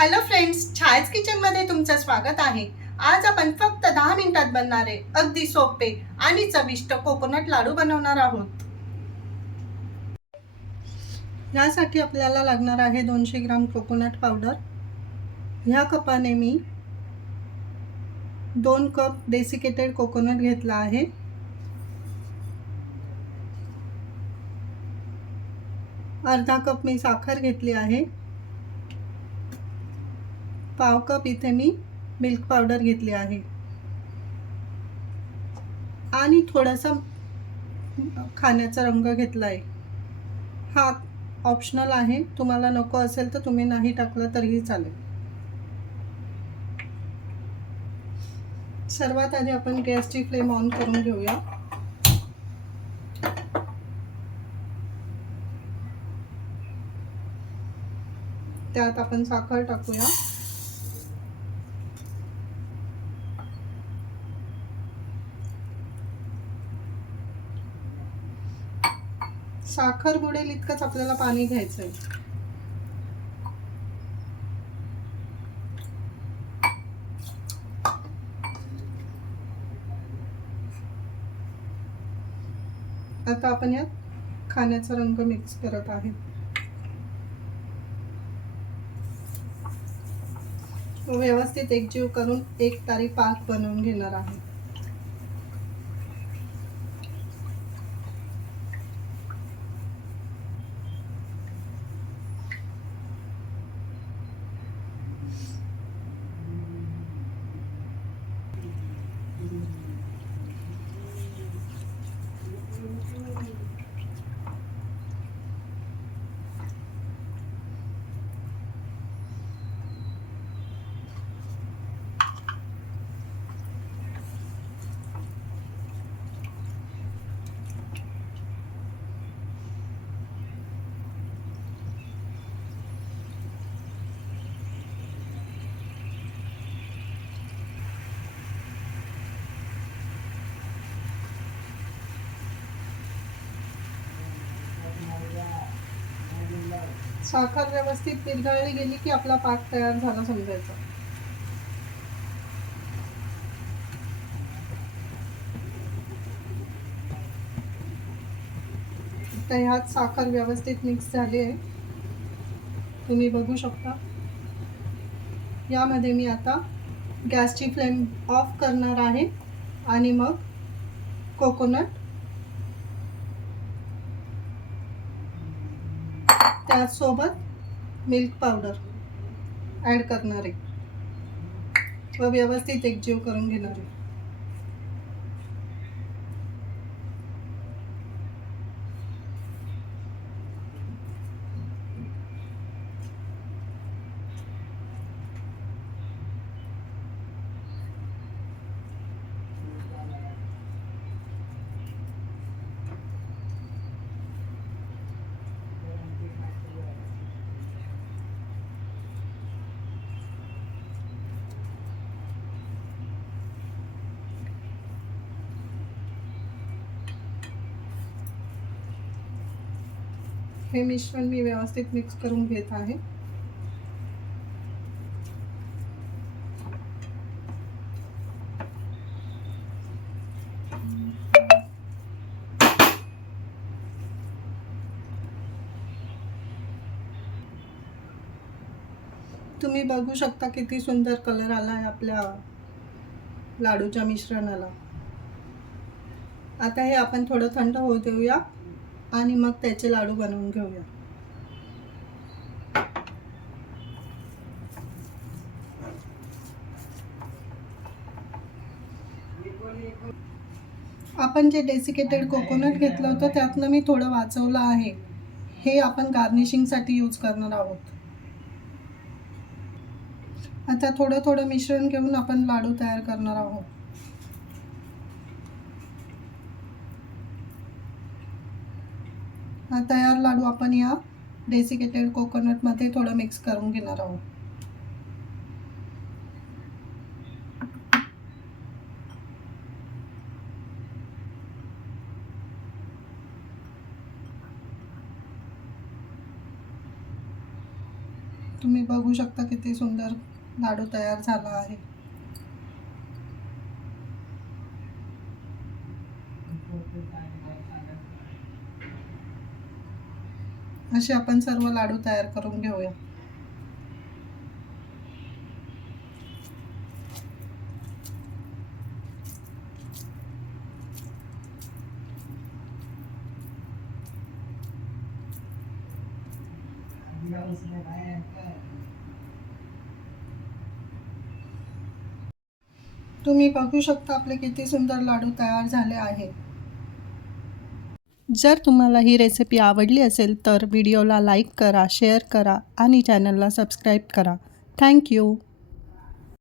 Hello friends, छायाज किचनमध्ये तुमचं स्वागत आहे। आज आपण फक्त 10 मिनिटात बनणारे अगदी सोपे आणि चविष्ट कोकोनट लाडू बनवणार आहोत। यासाठी आपल्याला लागणार आहे 200 ग्राम कोकोनट पावडर। ह्या कपाने मी 2 कप डेसिकेटेड कोकोनट घेतला आहे। अर्धा कप मी साखर घेतली आहे। पाव कप इथे मी मिल्क पावडर घेतली आहे आणि थोडासा खाण्याचा रंग घेतला आहे। हा ऑप्शनल आहे, तुम्हाला नको असेल तर तुम्ही नाही टाकला तरीही चालेल। सर्वात आधी आपण गॅसची फ्लेम ऑन करून घेऊया। त्यात आपण साखर टाकूया। साखर बुडेल इतकंच आपल्याला पाणी घ्यायचं आहे। आता आपण यात खाण्याचा रंग मिक्स करत आहे। व्यवस्थित एकजीव करून एक तारी पाक बनवून घेणार आहे। साखर व्यवस्थित विरघळली गेली की आपला पाक तयार झाला समजायचा। आता ह्यात साखर व्यवस्थित मिक्स झाली आहे, तुम्ही बघू शकता। यामध्ये मी आता गॅसची फ्लेम ऑफ करणार आहे आणि मग कोकोनट त्यासोबत मिल्क पावडर ॲड करणार आहे व व्यवस्थित एकजीव करून घेणार आहे। हे मिश्रण मी व्यवस्थित मिक्स करून घेत आहे। तुम्ही बघू शकता किती सुंदर कलर आला आहे आपल्या लाडूच्या मिश्रणाला। आता हे आपण थोडं थंड होऊ देऊया आणि मग त्याचे लाडू बनवून घेऊया। आपण जे डेसिकेटेड कोकोनट घेतलं होतं त्यातनं मी थोडं वाचवलं आहे। हे आपण गार्निशिंगसाठी यूज करणार आहोत। आता थोडं थोडं मिश्रण घेऊन आपण लाडू तयार करणार आहोत। हा तयार लाडू आपण या डेसिकेटेड कोकोनटमध्ये थोडं मिक्स करून घेणार आहोत। तुम्ही बघू शकता किती सुंदर लाडू तयार झाला आहे. असे आपण सर्व लाडू तयार करून घेऊया. तुम्ही बघू शकता आपले किती सुंदर लाडू तयार झाले आहेत. जर तुम्हाला ही रेसिपी आवडली असेल तर व्हिडिओला लाईक करा, शेअर करा आणि चॅनलला सबस्क्राईब करा. Thank you.